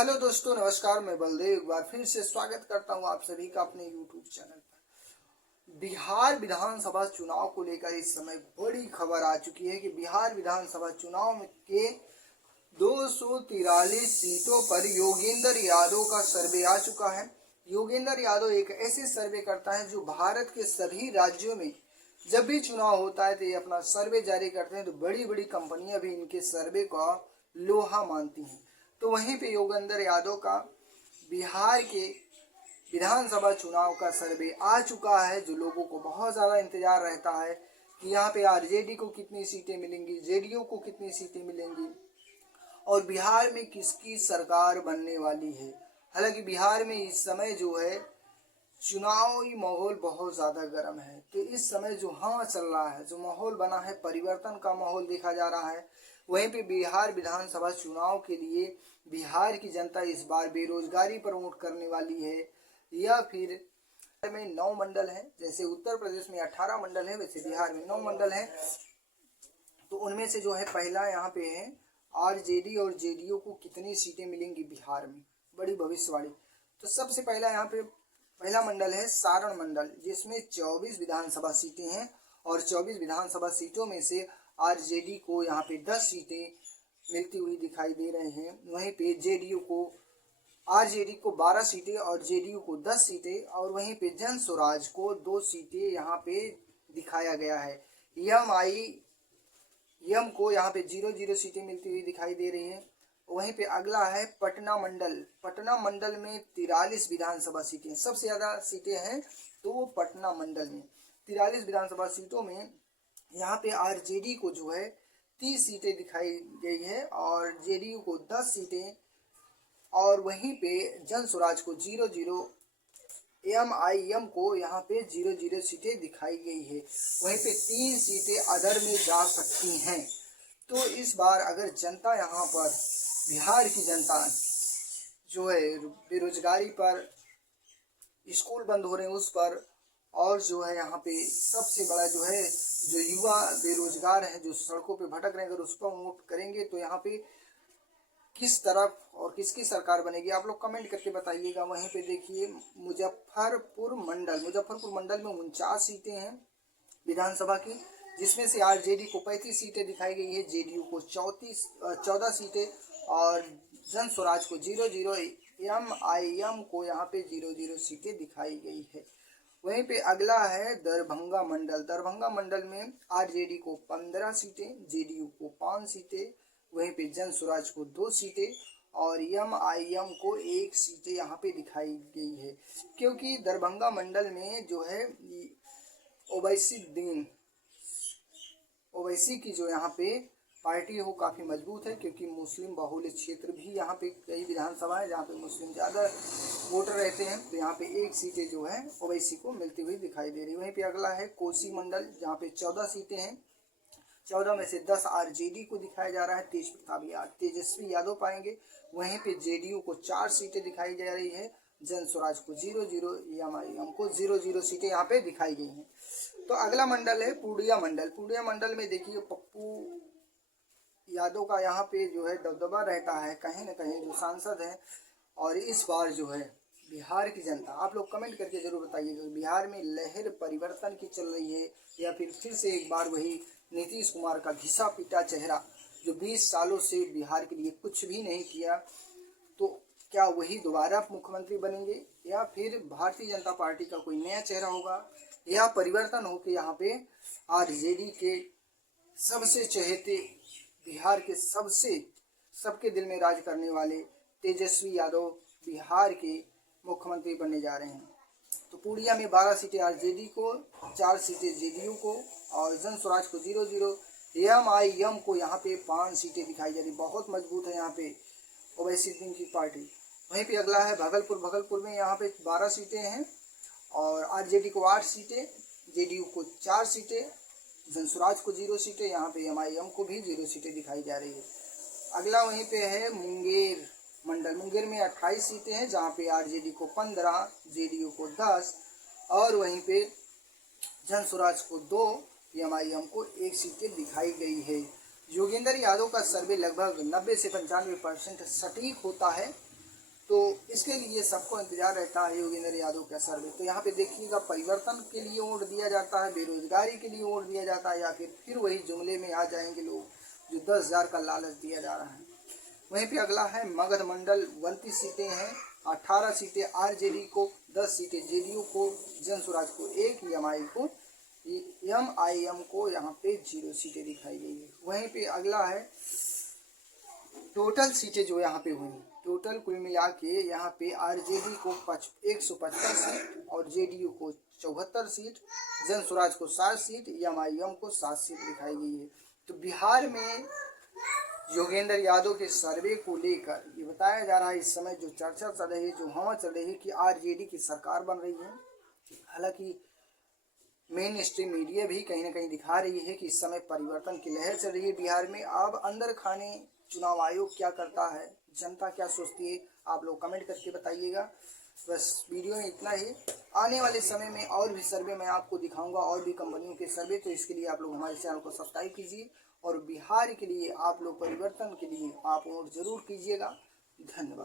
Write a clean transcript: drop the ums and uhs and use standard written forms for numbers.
Hello दोस्तों, नमस्कार। मैं बलदेव एक बार फिर से स्वागत करता हूं आप सभी का अपने यूट्यूब चैनल पर। बिहार विधानसभा चुनाव को लेकर इस समय बड़ी खबर आ चुकी है कि बिहार विधानसभा चुनाव के 243 सीटों पर योगेंद्र यादव का सर्वे आ चुका है। योगेंद्र यादव एक ऐसे सर्वे करता है जो भारत के सभी राज्यों में जब भी चुनाव होता है तो ये अपना सर्वे जारी करते हैं, तो बड़ी बड़ी कंपनियां भी इनके सर्वे का लोहा मानती हैं। तो वहीं पे योगेंद्र यादव का बिहार के विधानसभा चुनाव का सर्वे आ चुका है, जो लोगों को बहुत ज़्यादा इंतजार रहता है कि यहाँ पे आरजेडी को कितनी सीटें मिलेंगी, जेडीयू को कितनी सीटें मिलेंगी और बिहार में किसकी सरकार बनने वाली है। हालांकि बिहार में इस समय जो है चुनावी माहौल बहुत ज़्यादा गर्म है। तो इस समय जो हवा चल रहा है, जो माहौल बना है, परिवर्तन का माहौल देखा जा रहा है। वहीं पे बिहार विधानसभा चुनाव के लिए बिहार की जनता इस बार बेरोजगारी पर वोट करने वाली है या फिर में 9 मंडल हैं। जैसे उत्तर प्रदेश में 18 मंडल है, वैसे बिहार में 9 मंडल हैं। तो उनमें से जो है पहला यहाँ पे है आरजेडी और जेडीयू को कितनी सीटें मिलेंगी बिहार में, बड़ी भविष्यवाणी। तो सबसे पहला यहाँ पे पहला मंडल है सारण मंडल, जिसमें 24 विधानसभा सीटें हैं और 24 विधानसभा सीटों में से आरजेडी को यहाँ पे 10 सीटें मिलती हुई दिखाई दे रहे हैं। वहीं पे जेडीयू को आरजेडी को 12 सीटें और जेडीयू को 10 सीटें और वहीं पे जन स्वराज को 2 सीटें यहाँ पे दिखाया गया है। एम को यहाँ पे 0-0 सीटें मिलती हुई दिखाई दे रही हैं। वहीं पे अगला है पटना मंडल। पटना मंडल में 43 विधानसभा सीटें, सबसे ज़्यादा सीटें हैं तो वो पटना मंडल में 43 विधानसभा सीटों में यहाँ पे आरजेडी को जो है 30 सीटें दिखाई गई है और जेडीयू को 10 सीटें और वहीं पे जन स्वराज को 0-0, एम को यहाँ पे 0-0 सीटें दिखाई गई है। वहीं पे 3 सीटें अदर में जा सकती हैं। तो इस बार अगर जनता यहाँ पर बिहार की जनता जो है बेरोजगारी पर, स्कूल बंद हो रहे हैं उस पर, और जो है यहाँ पे सबसे बड़ा जो है जो युवा बेरोजगार हैं जो सड़कों पे भटक रहे हैं, अगर उस पर वोट करेंगे तो यहाँ पे किस तरफ और किसकी सरकार बनेगी, आप लोग कमेंट करके बताइएगा। वहीं पे देखिए मुजफ्फरपुर मंडल में 49 सीटें हैं विधानसभा की, जिसमें से आरजेडी को 35 सीटें दिखाई गई है, जेडीयू को 14 सीटें और जन स्वराज को 0-0, एम को यहाँ पे 0-0 सीटें दिखाई गई है। वहीं पे अगला है दरभंगा मंडल। दरभंगा मंडल में आरजेडी को 15 सीटें, जेडीयू को 5 सीटें, वहीं पे जन स्वराज को 2 सीटें और एम को 1 सीटें यहाँ पे दिखाई गई है। क्योंकि दरभंगा मंडल में जो है ओवैसी की जो यहाँ पे पार्टी है वो काफ़ी मजबूत है, क्योंकि मुस्लिम बहुल क्षेत्र भी यहाँ पे कई विधानसभा है जहाँ पे मुस्लिम ज़्यादा वोटर रहते हैं। तो यहाँ पे 1 सीटें जो है ओवैसी को मिलती हुई दिखाई दे रही है। वहीं पे अगला है कोसी मंडल, जहाँ पे 14 सीटें हैं। 14 में से 10 आरजेडी को दिखाया जा रहा है, तेजस्वी यादव पाएंगे। वहीं पे जेडीयू को 4 सीटें दिखाई जा रही है, जन स्वराज को 0-0, एम को 0-0 सीटें यहाँ पे दिखाई गई हैं। तो अगला मंडल है पूर्णिया मंडल। पूर्णिया मंडल में देखिए पप्पू यादव का यहाँ पे जो है दबदबा रहता है, कहीं ना कहीं जो सांसद हैं। और इस बार जो है बिहार की जनता, आप लोग कमेंट करके जरूर बताइएगा, बिहार में लहर परिवर्तन की चल रही है या फिर से एक बार वही नीतीश कुमार का घिसा पिटा चेहरा जो 20 सालों से बिहार के लिए कुछ भी नहीं किया, तो क्या वही दोबारा मुख्यमंत्री बनेंगे या फिर भारतीय जनता पार्टी का कोई नया चेहरा होगा या परिवर्तन हो के यहाँ पे आरजेडी के सबसे चहेते, बिहार के सबके दिल में राज करने वाले तेजस्वी यादव बिहार के मुख्यमंत्री बनने जा रहे हैं। तो पूर्णिया में 12 सीटें आरजेडी को, 4 सीटें जेडीयू को और जन स्वराज को 0-0, एम को यहाँ पे 5 सीटें दिखाई जा रही, बहुत मजबूत है यहाँ पे ओवैसी की पार्टी। वहीं पे अगला है भागलपुर में यहाँ पे 12 सीटें हैं और आरजेडी को 8 सीटें, जेडीयू को 4 सीटें, जन स्वराज को 0 सीटें, यहाँ पे एम को भी 0 सीटें दिखाई जा रही है। अगला वहीं पे है मुंगेर मंडल। मुंगेर में 28 सीटें हैं, जहाँ पे आरजेडी को 15, जेडीयू को 10 और वहीं पे जन स्वराज को 2, एम को 1 सीटें दिखाई गई है। योगेंद्र यादव का सर्वे लगभग 90 से 95% सटीक होता है तो इसके लिए सबको इंतजार रहता है योगेंद्र यादव का सर्वे। तो यहाँ पे देखिएगा, परिवर्तन के लिए वोट दिया जाता है, बेरोजगारी के लिए वोट दिया जाता है, या फिर वही जुमले में आ जाएंगे लोग जो 10,000 का लालच दिया जा रहा है। वहीं पे अगला है मगध मंडल, 29 सीटें हैं, 18 सीटें आरजेडी को, 10 सीटें जेडीयू को, जनसुराज को 1, एमआईएम को यहाँ पे 0 सीटें दिखाई गई है। वहीं पे अगला है टोटल सीटें जो यहाँ पे हुई, टोटल कुल मिला के यहाँ पे आरजेडी को 155 सीट और जेडीयू को 74 सीट, जनसुराज को 7 सीट, एमआईएम को 7 सीट दिखाई गई है। तो बिहार में योगेंद्र यादव के सर्वे को लेकर ये बताया जा रहा है, इस समय जो चर्चा चल रही है, जो हवा चल रही है कि आरजेडी की सरकार बन रही है। हालांकि मेन स्ट्रीम मीडिया भी कहीं ना कहीं दिखा रही है कि इस समय परिवर्तन की लहर चल रही है बिहार में। अब अंदर खाने चुनाव आयोग क्या करता है, जनता क्या सोचती है, आप लोग कमेंट करके बताइएगा। बस वीडियो में इतना ही। आने वाले समय में और भी सर्वे मैं आपको दिखाऊंगा, और भी कंपनियों के सर्वे। तो इसके लिए आप लोग हमारे चैनल को सब्सक्राइब कीजिए, और बिहार के लिए आप लोग परिवर्तन के लिए आप वोट जरूर कीजिएगा। धन्यवाद।